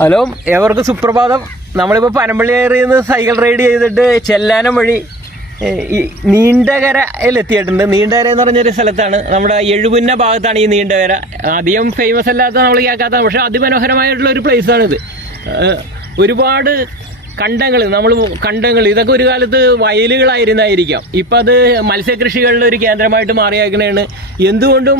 Hello, എവർക്കും സുപ്രഭാതം. നമ്മളിപ്പോൾ പനമ്പള്ളി ഏറിയിൽ നിന്ന് സൈക്കിൾ റൈഡ് ചെയ്തിട്ട് ചെല്ലാനം വഴി നീണ്ടകരയിലെത്തിയിട്ടുണ്ട്. നീണ്ടകര എന്ന് പറഞ്ഞൊരു സ്ഥലത്താണ്, നമ്മുടെ എഴുപുന്ന ഭാഗത്താണ് ഈ നീണ്ടകര. അധികം ഫേമസ് അല്ലാത്ത, നമ്മൾ കേൾക്കാത്ത, പക്ഷെ അതിമനോഹരമായിട്ടുള്ള ഒരു പ്ലേസാണിത്. ഒരുപാട് കണ്ടങ്ങൾ ഇതൊക്കെ ഒരു കാലത്ത് വയലുകളായിരുന്നായിരിക്കാം. ഇപ്പം അത് മത്സ്യകൃഷികളുടെ ഒരു കേന്ദ്രമായിട്ട് മാറിയേക്കണേണ്. എന്തുകൊണ്ടും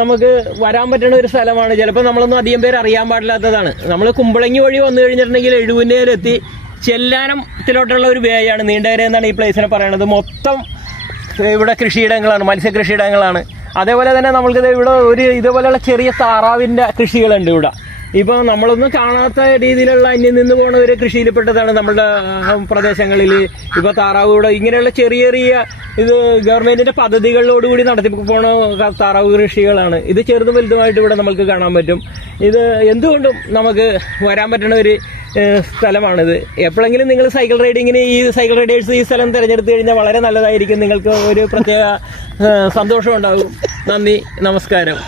നമുക്ക് വരാൻ പറ്റുന്ന ഒരു സ്ഥലമാണ്. ചിലപ്പോൾ നമ്മളൊന്നും അധികം പേര് അറിയാൻ പാടില്ലാത്തതാണ്. നമ്മൾ കുമ്പളങ്ങി വഴി വന്നു കഴിഞ്ഞിട്ടുണ്ടെങ്കിൽ എഴുപുന്നയിലെത്തി ചെല്ലാനത്തിലോട്ടുള്ള ഒരു വേയാണ് നീണ്ടകര എന്നാണ് ഈ പ്ലേസിനെ പറയണത്. മൊത്തം ഇവിടെ കൃഷിയിടങ്ങളാണ്, മത്സ്യകൃഷിയിടങ്ങളാണ്. അതേപോലെ തന്നെ നമ്മൾക്ക് ഇവിടെ ഒരു ഇതേപോലെയുള്ള ചെറിയ താറാവിൻ്റെ കൃഷികളുണ്ട് ഇവിടെ. ഇപ്പോൾ നമ്മളൊന്നും കാണാത്ത രീതിയിലുള്ള അന്യം നിന്ന് പോകുന്ന ഒരു കൃഷിയിൽപ്പെട്ടതാണ് നമ്മുടെ പ്രദേശങ്ങളിൽ. ഇപ്പോൾ താറാവ് ഇവിടെ ഇങ്ങനെയുള്ള ചെറിയ ചെറിയ ഇത് ഗവൺമെൻറ്റിൻ്റെ പദ്ധതികളിലോടുകൂടി നടത്തി പോണ താറാവ് കൃഷികളാണ്. ഇത് ചെറുതും വലുതുമായിട്ട് ഇവിടെ നമുക്ക് കാണാൻ പറ്റും. ഇത് എന്തുകൊണ്ടും നമുക്ക് വരാൻ പറ്റുന്ന ഒരു സ്ഥലമാണിത്. എപ്പോഴെങ്കിലും നിങ്ങൾ സൈക്കിൾ റൈഡിങ്ങിന് ഈ സൈക്കിൾ റൈഡേഴ്സ് ഈ സ്ഥലം തിരഞ്ഞെടുത്ത് കഴിഞ്ഞാൽ വളരെ നല്ലതായിരിക്കും. നിങ്ങൾക്ക് ഒരു പ്രത്യേക സന്തോഷം ഉണ്ടാകും. നന്ദി, നമസ്കാരം.